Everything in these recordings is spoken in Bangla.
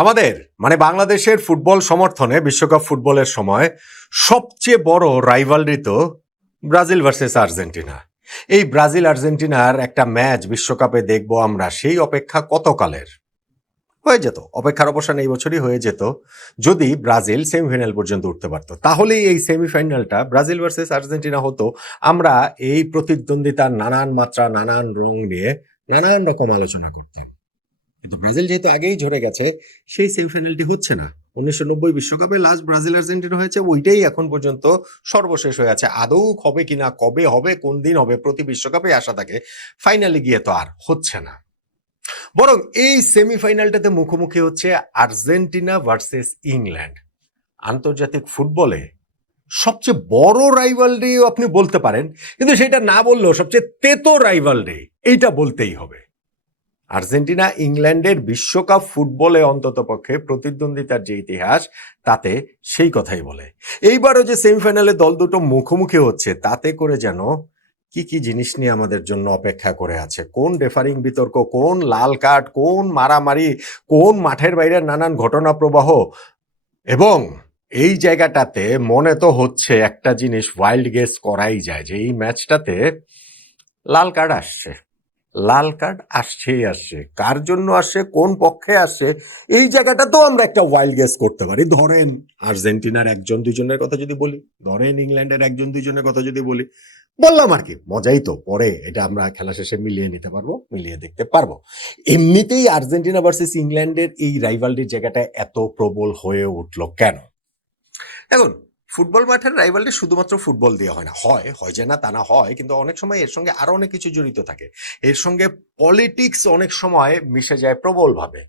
আমাদের বাংলাদেশের ফুটবল সমর্থনে বিশ্বকাপ ফুটবলের সময় সবচেয়ে বড় রাইভালরি তো ব্রাজিল ভার্সেস আর্জেন্টিনা। এই ব্রাজিল আর্জেন্টিনার একটা ম্যাচ বিশ্বকাপে দেখব আমরা, সেই অপেক্ষা কতকালের। হয়ে যেত, অপেক্ষার অবসান এই বছরই হয়ে যেত যদি ব্রাজিল সেমিফাইনাল পর্যন্ত উঠতে পারতো। তাহলেই এই সেমিফাইনালটা ব্রাজিল ভার্সেস আর্জেন্টিনা হতো। আমরা এই প্রতিদ্বন্দ্বিতার নানান মাত্রা, নানান রং নিয়ে নানান রকম আলোচনা করতাম। কিন্তু ব্রাজিল যেহেতু আগেই ঝরে গেছে, সেই সেমিফাইনালটি হচ্ছে না। 1990 বিশ্বকাপে লাস্ট ব্রাজিল আর্জেন্টিনা হয়েছে, ওইটাই এখন পর্যন্ত সর্বশেষ হয়ে আছে। আদৌ হবে কিনা, কবে হবে, কোন দিন হবে, প্রতি বিশ্বকাপে আশা থাকে। ফাইনালে গিয়ে তো আর হচ্ছে না। বরং এই সেমিফাইনালটাতে মুখোমুখি হচ্ছে আর্জেন্টিনা ভার্সেস ইংল্যান্ড। আন্তর্জাতিক ফুটবলে সবচেয়ে বড় রাইভালরি আপনি বলতে পারেন, কিন্তু সেটা না বললেও সবচেয়ে তেতো রাইভালরি এইটা বলতেই হবে। আর্জেন্টিনা ইংল্যান্ডের বিশ্বকাপ ফুটবলে অন্ততপক্ষে প্রতিদ্বন্দ্বিতার যে ইতিহাস, তাতে সেই কথাই বলে। এইবারও যে সেমিফাইনালে দল দুটো মুখোমুখি হচ্ছে, তাতে করে যেন কি কি জিনিস নিয়ে আমাদের জন্য অপেক্ষা করে আছে। কোন রেফারিং বিতর্ক, কোন লাল কার্ড, কোন মারামারি, কোন মাঠের বাইরের নানান ঘটনা প্রবাহ। এবং এই জায়গাটাতে মনে তো হচ্ছে একটা জিনিস ওয়াইল্ড গেস করাই যায় যে এই ম্যাচটাতে লাল কার্ড আসছে। লাল কার্ড আসছেই আসছে। কার জন্য আসছে, কোন পক্ষে আসছে, এই জায়গাটা তো আমরা একটা ওয়াইল্ড গেস করতে পারি। ধরেন আর্জেন্টিনার একজন দুজনের কথা যদি বলি, ধরেন ইংল্যান্ডের একজন দুজনের কথা যদি বলি, বললাম আর কি, মজাই তো। পরে এটা আমরা খেলা শেষে মিলিয়ে নিতে পারবো, মিলিয়ে দেখতে পারবো। এমনিতেই আর্জেন্টিনা ভার্সেস ইংল্যান্ডের এই রাইভালরির জায়গাটা এত প্রবল হয়ে উঠলো কেন? এখন ফুটবল মাঠের রাইভালরি শুধুমাত্র ফুটবল দিয়ে হয় না, হয় যে না তা না, হয়, কিন্তু অনেক সময় এর সঙ্গে আরো অনেক কিছু জড়িত থাকে। এর সঙ্গে পলিটিক্স অনেক সময় মিশে যায় প্রবলভাবে।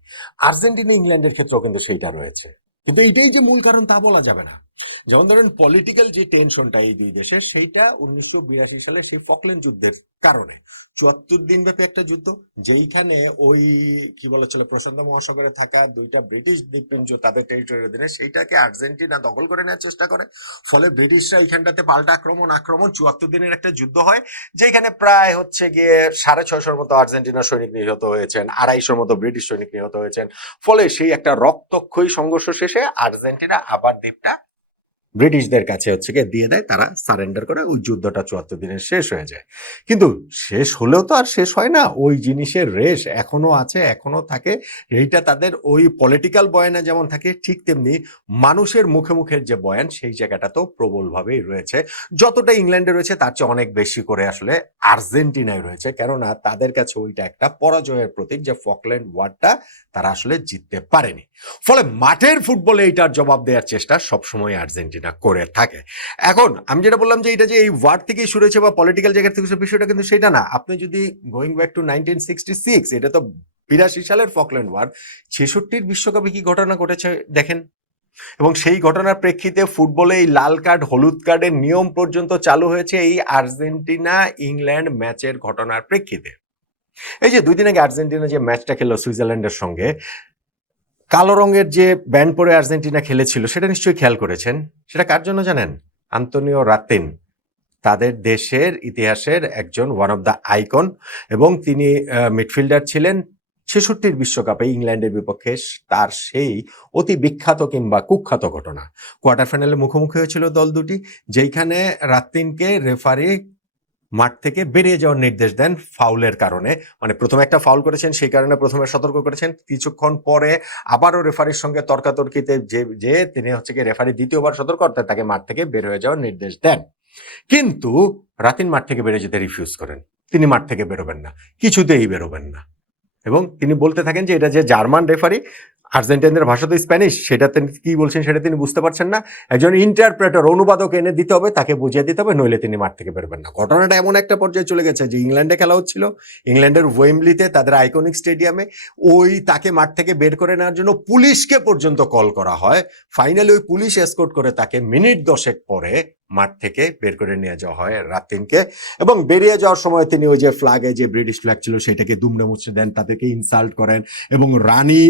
আর্জেন্টিনা ইংল্যান্ডের ক্ষেত্রেও কিন্তু সেইটা রয়েছে, কিন্তু এটাই যে মূল কারণ তা বলা যাবে না। যেমন ধরেন পলিটিক্যাল যে টেনশনটা এই দুই দেশে, সেইটা 1982 সালে সেই ফকল্যান্ড যুদ্ধের কারণে। 74 দিন ব্যাপী একটা যুদ্ধ, যেইখানে ওই কি বলা চলে প্রশান্ত মহাসাগরে থাকা দুইটা ব্রিটিশ দ্বীপপুঞ্জ তাদের টেরিটরির অধীনে, সেইটাকে আর্জেন্টিনা দখল করে নেওয়ার চেষ্টা করে। ফলে ব্রিটিশরা এইখানটাতে পাল্টা আক্রমণ 74 দিনের একটা যুদ্ধ হয়, যেখানে প্রায় হচ্ছে গিয়ে 650 মতো আর্জেন্টিনা সৈনিক নিহত হয়েছেন, 250 মতো ব্রিটিশ সৈনিক নিহত হয়েছেন। ফলে সেই একটা রক্তক্ষয়ী সংঘর্ষ শেষে আর্জেন্টিনা আবার দ্বীপটা ব্রিটিশদের কাছে হচ্ছে গিয়ে দিয়ে দেয়, তারা সারেন্ডার করে, ওই যুদ্ধটা 74 দিনের শেষ হয়ে যায়। কিন্তু শেষ হলেও তো আর শেষ হয় না, ওই জিনিসের রেশ এখনো আছে, এখনো থাকে। এইটা তাদের ওই পলিটিক্যাল বয়ানে যেমন থাকে, ঠিক তেমনি মানুষের মুখে মুখের যে বয়ান, সেই জায়গাটা তো প্রবলভাবেই রয়েছে। যতটা ইংল্যান্ডে রয়েছে তার চেয়ে অনেক বেশি করে আসলে আর্জেন্টিনায় রয়েছে, কেননা তাদের কাছে ওইটা একটা পরাজয়ের প্রতীক যে ফকল্যান্ড ওয়ারটা তারা আসলে জিততে পারেনি। ফলে মাঠের ফুটবলে এইটার জবাব দেওয়ার চেষ্টা সবসময় আর্জেন্টিনা করে থাকে। এখন আমি যেটা বললাম যে এটা যে এই ওয়ার থেকে শুরু হয়েছে বা পলিটিক্যাল জায়গা থেকে, বিষয়টা কিন্তু সেটা না। আপনি যদি গোয়িং ব্যাক টু 1966, এটা তো 82 সালের ফকল্যান্ড ওয়ার, 66 বিশ্বকাপে কি ঘটনা ঘটেছে দেখেন। এবং সেই ঘটনার প্রেক্ষিতে ফুটবলে এই লাল কার্ড, হলুদ কার্ডের নিয়ম পর্যন্ত চালু হয়েছে এই আর্জেন্টিনা ইংল্যান্ড ম্যাচের ঘটনার প্রেক্ষিতে। এই যে 2 দিন আগে আর্জেন্টিনা যে ম্যাচটা খেললো সুইজারল্যান্ডের সঙ্গে, কালো রঙের যে ব্যান্ড পরে আর্জেন্টিনা খেলেছিল, সেটা নিশ্চয়ই খেয়াল করেছেন। সেটা কার জন্য জানেন? আন্তোনিও রাতিন, তাদের দেশের ইতিহাসের একজন ওয়ান অফ দ্য আইকন, এবং তিনি মিডফিল্ডার ছিলেন। 66 বিশ্বকাপে ইংল্যান্ডের বিপক্ষে তার সেই অতি বিখ্যাত কিংবা কুখ্যাত ঘটনা। কোয়ার্টার ফাইনালে মুখোমুখি হয়েছিল দল দুটি, যেখানে রাতিনকে রেফারি মাঠ থেকে বেরিয়ে যাওয়ার নির্দেশ দেন ফাউলের কারণে। প্রথমে একটা ফাউল করেছেন, সেই কারণে প্রথমে সতর্ক করেছেন। কিছুক্ষণ পরে আবারও রেফারির সঙ্গে তর্কাতর্কিতে যে তিনি হচ্ছে কি রেফারি দ্বিতীয়বার সতর্ক করতে তাকে মাঠ থেকে বের হয়ে যাওয়ার নির্দেশ দেন। কিন্তু রাতিন মাঠ থেকে বেরিয়ে যেতে রিফিউজ করেন। তিনি মাঠ থেকে বেরোবেন না, কিছুতেই বেরোবেন না। এবং তিনি বলতে থাকেন যে এটা যে জার্মান রেফারি, আর্জেন্টিনার ভাষা তো স্প্যানিশ, সেটা তিনি কি বলছেন সেটা তিনি বুঝতে পারছেন না। একজন ইন্টারপ্রেটার, অনুবাদক এনে দিতে হবে, তাকে বুঝিয়ে দিতে হবে, নইলে তিনি মাঠ থেকে বেরোবেন না। ঘটনাটা এমন একটা পর্যায়ে চলে গেছে যে ইংল্যান্ডে খেলা হচ্ছিল, ইংল্যান্ডের ওয়েম্বলিতে তাদের আইকনিক স্টেডিয়ামে, ওই তাকে মাঠ থেকে বের করে নেওয়ার জন্য পুলিশকে পর্যন্ত কল করা হয়। ফাইনালি ওই পুলিশ এসকর্ট করে তাকে মিনিট 10 পরে মাঠ থেকে বের করে নিয়ে যাওয়া হয় রাতিনকে। এবং বেরিয়ে যাওয়ার সময় তিনি ওই যে ফ্ল্যাগে, যে ব্রিটিশ ফ্ল্যাগ ছিল, সেটাকে দুমড়ে মুচড়ে দেন, তাদেরকে ইনসাল্ট করেন। এবং রানী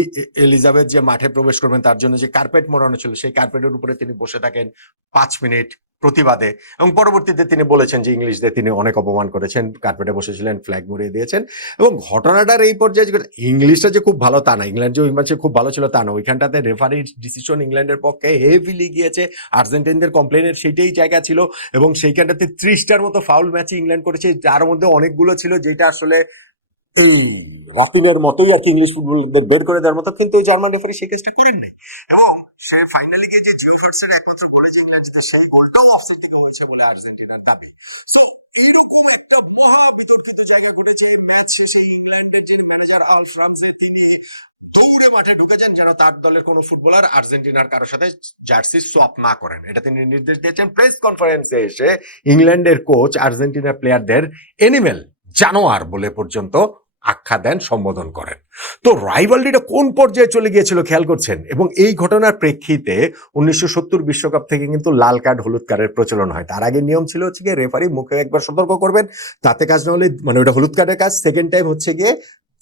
এলিজাবেথ যে মাঠে প্রবেশ করবেন তার জন্য যে কার্পেট মোড়ানো ছিল, সেই কার্পেটের উপরে তিনি বসে থাকেন 5 মিনিট, প্রতিবাদে, এবং পরবর্তীতে তিনি বলেছেন যে ইংলিশদের তিনি অনেক অপমান করেছেন, কার্পেটে বসেছিলেন, ফ্ল্যাগ মুড়িয়ে দিয়েছেন। এবং ঘটনাটার এই পর্যায়ে ইংলিশটা যে খুব ভালো তা না, ইংল্যান্ড যে ওই ম্যাচে খুব ভালো ছিল তা না, ওইখানটাতে রেফারির ডিসিশন ইংল্যান্ডের পক্ষে হেভিলি গিয়েছে, আর্জেন্টিনদের কমপ্লেনের সেটাই জায়গা ছিল, এবং সেইখানটাতে 30টার মতো ফাউল ম্যাচে ইংল্যান্ড করেছে, যার মধ্যে অনেকগুলো ছিল যেটা আসলে রাফিনের মতোই আর কি, ইংলিশ ফুটবলদের বের করে দেওয়ার মতো, কিন্তু এই জার্মান রেফারি সেই কেসটা করেন নাই। এবং সে ফাইনালে গিয়ে যে জিও ভার্সের একমাত্র গোলে যে ইংল্যান্ড জিতে, সেই গোলটাও অফসাইড থেকে হয়েছে বলে আর্জেন্টিনার দাবি। সো এইরকম একটা মহা বিতর্কিত জায়গা ঘটেছে। ম্যাচ শেষে ইংল্যান্ডের যে ম্যানেজার আলফ রামসে তিনি দৌড়ে মাঠে ঢুকেছেন যেন তার দলের কোনো ফুটবলার আর্জেন্টিনার কারোর সাথে জার্সি সোয়াপ না করেন, এটা তিনি নির্দেশ দিয়েছেন। প্রেস কনফারেন্সে এসে ইংল্যান্ডের কোচ আর্জেন্টিনার প্লেয়ারদের এনিমেল, জানোয়ার বলে পর্যন্ত আখ্যা দেন, সম্বোধন করেন। তো রাইভালরিটা কোন পর্যায়ে চলে গিয়েছিল খেয়াল করছেন। এবং এই ঘটনার প্রেক্ষিতে 1970 বিশ্বকাপ থেকে কিন্তু লাল কার্ড হলুদ কার্ডের প্রচলন হয়। তার আগে নিয়ম ছিল হচ্ছে গিয়ে রেফারি মুখে একবার সতর্ক করবেন, তাতে কাজ না হলে মানে ওটা হলুদ কার্ডের কাজ, সেকেন্ড টাইম হচ্ছে গিয়ে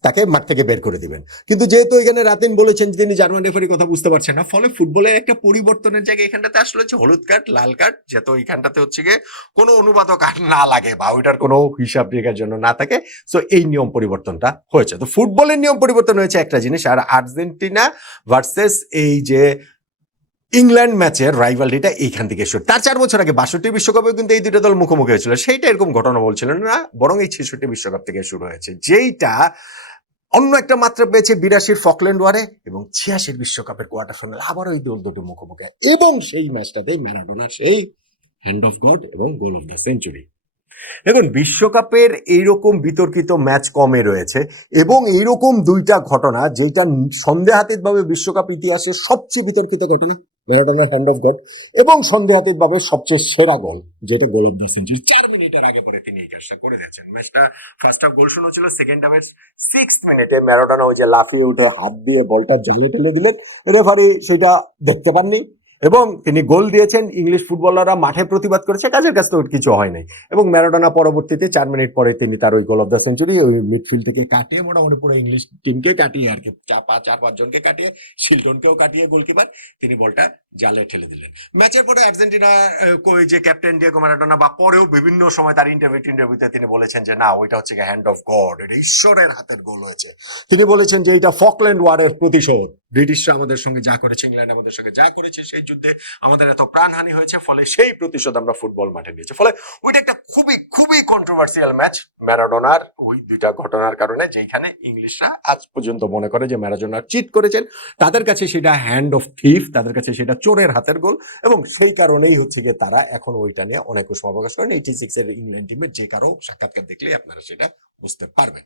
তাকে মাঠ থেকে বের করে দিবেন। কিন্তু যেহেতু এখানে রাতিন বলেছেন যে তিনি জার্মান রেফারির কথা বুঝতে পারছেন না, ফলে ফুটবলের একটা পরিবর্তনের জায়গায় এখানটাতে আসলে হচ্ছে হলুদ কার্ড লাল কার্ড, যেহেতু এখানটাতে হচ্ছে গিয়ে কোনো অনুবাদক আর না লাগে বা ওইটার কোনো হিসাব রেখার জন্য না থাকে, সো এই নিয়ম পরিবর্তনটা হয়েছে। তো ফুটবলের নিয়ম পরিবর্তন হয়েছে একটা জিনিস, আর আর্জেন্টিনা ভার্সেস এই যে ইংল্যান্ড ম্যাচের রাইভালরিটা এইখান থেকে শুরু। তার 4 বছর আগে 62 বিশ্বকাপে কিন্তু এই দুটো দল মুখোমুখি হয়েছিল, সেইটা এরকম ঘটনা বলছিলেন না, বরং এই 66 বিশ্বকাপ থেকে শুরু হয়েছে, যেইটা অন্য একটা মাত্রা পেয়েছে 82 ফকল্যান্ড ওয়ারে, এবং 86 বিশ্বকাপের কোয়ার্টার ফাইনাল আবার ওই দল দুটো মুখোমুখি, এবং সেই ম্যাচটাতেই ম্যারাডোনার সেই হ্যান্ড অফ গড এবং গোল অফ দ্য সেঞ্চুরি। দেখুন, বিশ্বকাপের এইরকম বিতর্কিত ম্যাচ কমে রয়েছে, এবং এইরকম দুইটা ঘটনা যেটা সন্দেহাতীতভাবে বিশ্বকাপ ইতিহাসের সবচেয়ে বিতর্কিত ঘটনা, ম্যারাডোনার হ্যান্ড অফ গড, এবং সন্দেহাতীতভাবে সবচেয়ে সেরা গোল যেটা গোল অফ দ্য সেঞ্চুরি, 4 মিনিটের আগে পরে তিনি এই কাজটা করে দিয়েছেন। ম্যাচটা ফার্স্ট হাফ গোল শূন্য ছিল, সেকেন্ড হাফের 6th মিনিটে ম্যারাডোনা ওই যে লাফিয়ে উঠে হাত দিয়ে বলটা জালে ঠেলে দিলেন, রেফারি সেটা দেখতে পাননি, এবং তিনি গোল দিয়েছেন। ইংলিশ ফুটবলাররা মাঠে প্রতিবাদ করেছে, কাজের কাছে তো কিছু হয় নাই, এবং ম্যারাডোনা পরবর্তীতে 4 মিনিট পরে তিনি তার ওই গোল অফ দ্য সেঞ্চুরি ওই মিডফিল্ড থেকে কাটিয়ে, মোটামুটি পুরো ইংলিশ টিমকে কাটিয়ে আর কি, 4-5 জনকে কাটিয়ে, শিল্টনকেও কাটিয়ে গোলকিপার, তিনি বলটা জালে ঠেলে দিলেন। ম্যাচের পরে আর্জেন্টিনা ওই যে ক্যাপ্টেন ডিয়েগো ম্যারাডোনা বা পরেও বিভিন্ন সময় তার ইন্টারভিউতে তিনি বলেছেন যে না, ওইটা হচ্ছে হ্যান্ড অফ গড, এটা ঈশ্বরের হাতের গোল হয়েছে। তিনি বলেছেন যে এটা ফকল্যান্ড ওয়ারের প্রতিশোধ, ব্রিটিশরা আমাদের সঙ্গে যা করেছে, ইংল্যান্ড আমাদের সঙ্গে যা করেছে, সেই যুদ্ধে আমাদের এত প্রাণহানি হয়েছে, ফলে সেই প্রতিশোধ আমরা ফুটবল মাঠে নিয়েছি। ফলে ওইটা একটা খুবই খুবই কন্ট্রোভার্সিয়াল ম্যাচ ম্যারাডোনার ওই দুইটা ঘটনার কারণে, যেখানে ইংলিশরা আজ পর্যন্ত মনে করে যে ম্যারাডোনা চিট করেছেন, তাদের কাছে সেটা হ্যান্ড অফ থিফ, তাদের কাছে সেটা চোরের হাতের গোল, এবং সেই কারণেই হচ্ছে গিয়ে তারা এখন ওইটা নিয়ে অনেক উষ্মা প্রকাশ করেন। 86 এর ইংল্যান্ড টিমের যে কারো সাক্ষাৎকার দেখলে আপনারা সেটা বুঝতে পারবেন।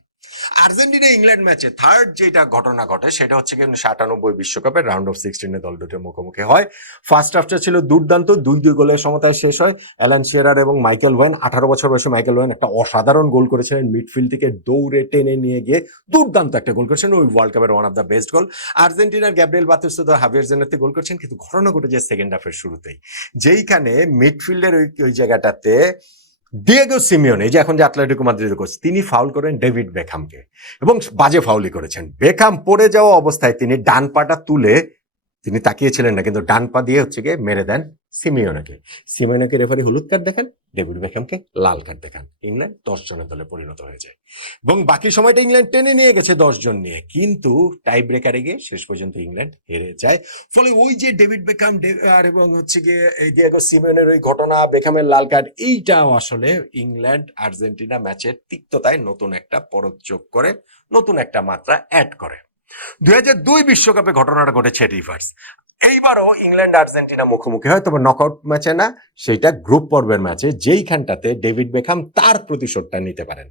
আর্জেন্টিনা ইংল্যান্ড ম্যাচে থার্ড যেটা ঘটনা ঘটে সেটা হচ্ছে কি 97 বিশ্বকাপের রাউন্ড অফ 16 দল দুটো মুখোমুখি হয়। ফার্স্ট হাফটা ছিল দুর্দান্ত, 2-2 গোলের সমতায় শেষ হয়। অ্যালান শিয়ারার এবং মাইকেল ওয়েন, 18 বছর বয়সে মাইকেল ওয়েন একটা অসাধারণ গোল করেছিলেন, মিডফিল্ড থেকে দৌড়ে টেনে নিয়ে গিয়ে দুর্দান্ত একটা গোল করেছেন, ওই ওয়ার্ল্ড কাপের ওয়ান অফ দ্য বেস্ট গোল। আর্জেন্টিনার গ্যাব্রিয়েল বাতিস্তুতা হাভিয়ার জেনাতে গোল করেছেন, কিন্তু ঘটনা ঘটেছে সেকেন্ড হাফের শুরুতেই, যেইখানে মিডফিল্ডের ওই জায়গাটাতে ডিয়েগো সিমিওনে, যে এখন যে আটলেটিকো মাদ্রিদের কোচ, তিনি ফাউল করেন ডেভিড বেকহামকে, এবং বাজে ফাউলই করেছেন। বেকহাম পড়ে যাওয়া অবস্থায় তিনি ডান পাটা তুলে, তিনি তাকিয়েছিলেন না, কিন্তু ডান পা দিয়ে হচ্ছে গিয়ে মেরে দেন সিমিওনাকে রেফারি হলুদ কার্ড দেখান, ডেভিড বেকহামকে লাল কার্ড দেখান। ইংল্যান্ড 10 জনের দলে পরিণত হয়ে যায়, এবং বাকি সময়টা ইংল্যান্ড টেনে নিয়ে গেছে 10 জন নিয়ে, কিন্তু টাই ব্রেকারে গিয়ে শেষ পর্যন্ত ইংল্যান্ড হেরে যায়। ফলে ওই যে ডেভিড বেকহাম আর এবং হচ্ছে গিয়ে এই ডিয়েগো সিমিওনের ওই ঘটনা, বেকহামের লাল কার্ড, এইটাও আসলে ইংল্যান্ড আর্জেন্টিনা ম্যাচের তিক্ততায় নতুন একটা পরত যোগ করে, নতুন একটা মাত্রা অ্যাড করে। 2002 বিশ্বকাপে ঘটনাটা ঘটেছে রিভার্স। এইবারও ইংল্যান্ড আর্জেন্টিনা মুখোমুখি হয়, তবে নকআউট ম্যাচে না, সেইটা গ্রুপ পর্বের ম্যাচে, যেইখানটাতে ডেভিড বেকহাম তার প্রতিশোধটা নিতে পারেন।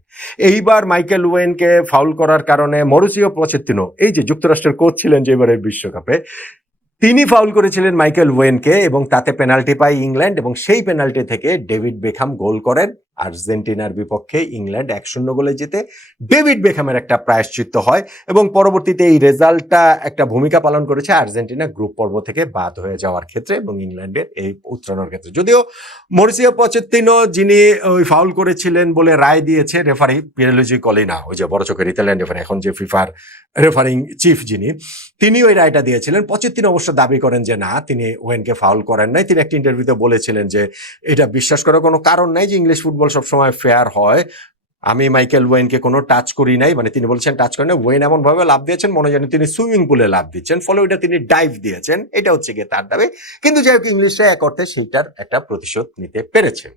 এইবার মাইকেল ওয়েনকে ফাউল করার কারণে মরিসিও পোচেত্তিনো, এই যে যুক্তরাষ্ট্রের কোচ ছিলেন যে এবারের বিশ্বকাপে, তিনি ফাউল করেছিলেন মাইকেল ওয়েনকে, এবং তাতে পেনাল্টি পায় ইংল্যান্ড, এবং সেই পেনাল্টি থেকে ডেভিড বেকহাম গোল করেন আর্জেন্টিনার বিপক্ষে ইংল্যান্ড 1-0 গোলে জিতে ডেভিড বেকহ্যামের একটা প্রায়শ্চিত্ত হয় এবং পরবর্তীতে এই রেজাল্টটা একটা ভূমিকা পালন করেছে আর্জেন্টিনা গ্রুপ পর্ব থেকে বাদ হয়ে যাওয়ার ক্ষেত্রে এবং ইংল্যান্ডের এই উত্তরণের ক্ষেত্রে। যদিও মরিসিও পচেত্তিনো যিনি ওই ফাউল করেছিলেন বলে রায় দিয়েছে রেফারি পিয়েরলুইজি কলিনা, ওই যে বড় চোখের ইতালিয়ান রেফারি, এখন যে ফিফার রেফারিং চিফ যিনি, তিনি ওই রায়টা দিয়েছিলেন। পচেত্তিনো অবশ্য দাবি করেন যে না, তিনি ওয়েনকে ফাউল করেন নাই। তিনি একটা ইন্টারভিউতে বলেছিলেন যে এটা বিশ্বাস করার কোনো কারণ নাই যে ইংলিশ ফুটবল সবসময় ফেয়ার হয়, আমি মাইকেল ওয়েনকে কোনো টাচ করি নাই, মানে তিনি বলছেন টাচ করেন না, ওয়েন এমন ভাবে লাভ দিয়েছেন মনে জানি তিনি সুইমিং পুলে লাভ দিচ্ছেন, ফলে ওইটা তিনি ডাইভ দিয়েছেন, এটা হচ্ছে গিয়ে তার দাবি। কিন্তু যাই হোক ইংলিশরা এক অর্থে সেইটার একটা প্রতিশোধ নিতে পেরেছে।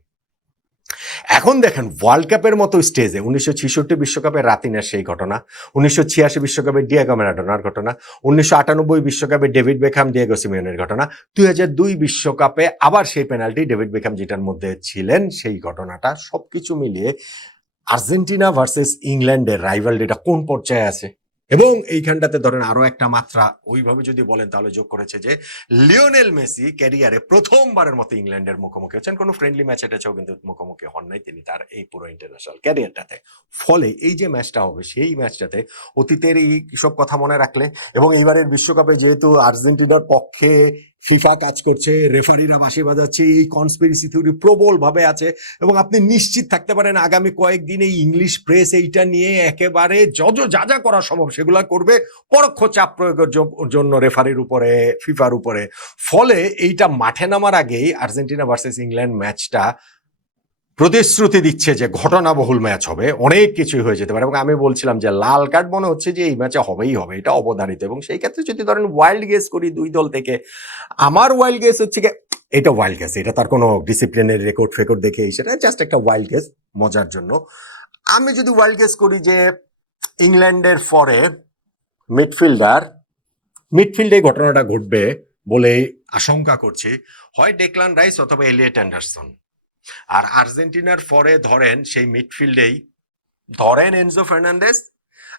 এখন দেখেন ওয়ার্ল্ড কাপের মতো স্টেজে 1966 বিশ্বকাপের রাতিনের সেই ঘটনা, 1986 বিশ্বকাপে ডিয়েগো ম্যারাডোনার ঘটনা, 1998 বিশ্বকাপে ডেভিড বেকহ্যাম ডিয়েগো সিমিওনের ঘটনা, 2002 বিশ্বকাপে আবার সেই পেনাল্টি ডেভিড বেকহ্যাম যেটার মধ্যে ছিলেন সেই ঘটনাটা, সবকিছু মিলিয়ে আর্জেন্টিনা ভার্সেস ইংল্যান্ডের রাইভালরিটা কোন পর্যায়ে আছে। এবং এইখানটাতে ধরেন আরো একটা মাত্রা ওইভাবে যদি বলেন তাহলে যোগ করেছে যে লিওনেল মেসি ক্যারিয়ারে প্রথমবারের মতো ইংল্যান্ডের মুখোমুখি হচ্ছেন, কোনো ফ্রেন্ডলি ম্যাচ এটাছেও কিন্তু মুখোমুখি হন নাই তিনি তার এই পুরো ইন্টারন্যাশনাল ক্যারিয়ারটাতে। ফলে এই যে ম্যাচটা হবে সেই ম্যাচটাতে অতীতের এই সব কথা মনে রাখলে এবং এইবারের বিশ্বকাপে যেহেতু আর্জেন্টিনার পক্ষে ফিফা কাজ করছে, রেফারিরা বাঁশি বাজাচ্ছে, এই কনস্পিরেসি থিওরি প্রবল ভাবে আছে এবং আপনি নিশ্চিত থাকতে পারেন আগামী কয়েকদিন এই ইংলিশ প্রেস এইটা নিয়ে একেবারে যা যা করা সম্ভব সেগুলা করবে পরোক্ষ চাপ প্রয়োগের জন্য রেফারির উপরে, ফিফার উপরে। ফলে এইটা মাঠে নামার আগেই আর্জেন্টিনা ভার্সেস ইংল্যান্ড ম্যাচটা প্রতিশ্রুতি দিচ্ছে যে ঘটনাবহুল ম্যাচ হবে, অনেক কিছুই হয়ে যেতে পারে। এবং আমি বলছিলাম যে লাল কার্ড মনে হচ্ছে যে এই ম্যাচে হবেই হবে, এটা অবধারিত। এবং সেই ক্ষেত্রে যদি ধরেন ওয়াইল্ড গেস করি দুই দল থেকে, আমার ওয়াইল্ড গেস হচ্ছে কি, এটা ওয়াইল্ড গেস, এটা তার কোনো ডিসিপ্লিনের রেকর্ড ফেকর্ড দেখে সেটা জাস্ট একটা ওয়াইল্ড গেস মজার জন্য। আমি যদি ওয়াইল্ড গেস করি যে ইংল্যান্ডের পরে মিডফিল্ডে ঘটনাটা ঘটবে বলে আশঙ্কা করছি, হয় ডেকলান রাইস অথবা এলিয়েট অ্যান্ডারসন। আর আর্জেন্টিনার পরে ধরেন সেই মিডফিল্ডেই ধরেন এনজো ফার্নান্দেজ,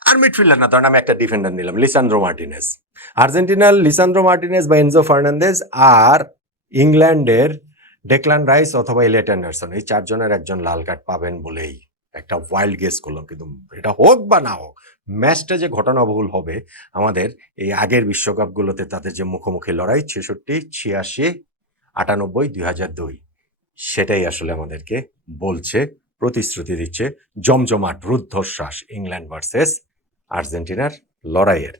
আর মিডফিল্ডার না ধরেন আমি একটা ডিফেন্ডার নিলাম লিসান্দ্রো মার্টিনেজ। আর্জেন্টিনার লিসান্দ্রো মার্টিনেজ বা এনজো ফার্নান্দেজ আর ইংল্যান্ডের ডেকলান রাইস অথবা এলিয়েট অ্যান্ডারসন, এই চারজনের একজন লাল কার্ড পাবেন বলেই একটা ওয়াইল্ড গেস করলাম। কিন্তু এটা হোক বা না হোক, ম্যাচটা যে ঘটনাবহুল হবে আমাদের এই আগের বিশ্বকাপগুলোতে তাদের যে মুখোমুখি লড়াই 66, 86, 98, 2002, সেটাই আসলে আমাদেরকে বলছে, প্রতিশ্রুতি দিচ্ছে জমজমাট রুদ্ধশ্বাস ইংল্যান্ড ভার্সেস আর্জেন্টিনার লড়াইয়ের,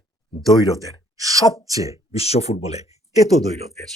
দ্বৈরথের, সবচেয়ে বিশ্ব ফুটবলে তেতো দ্বৈরথের।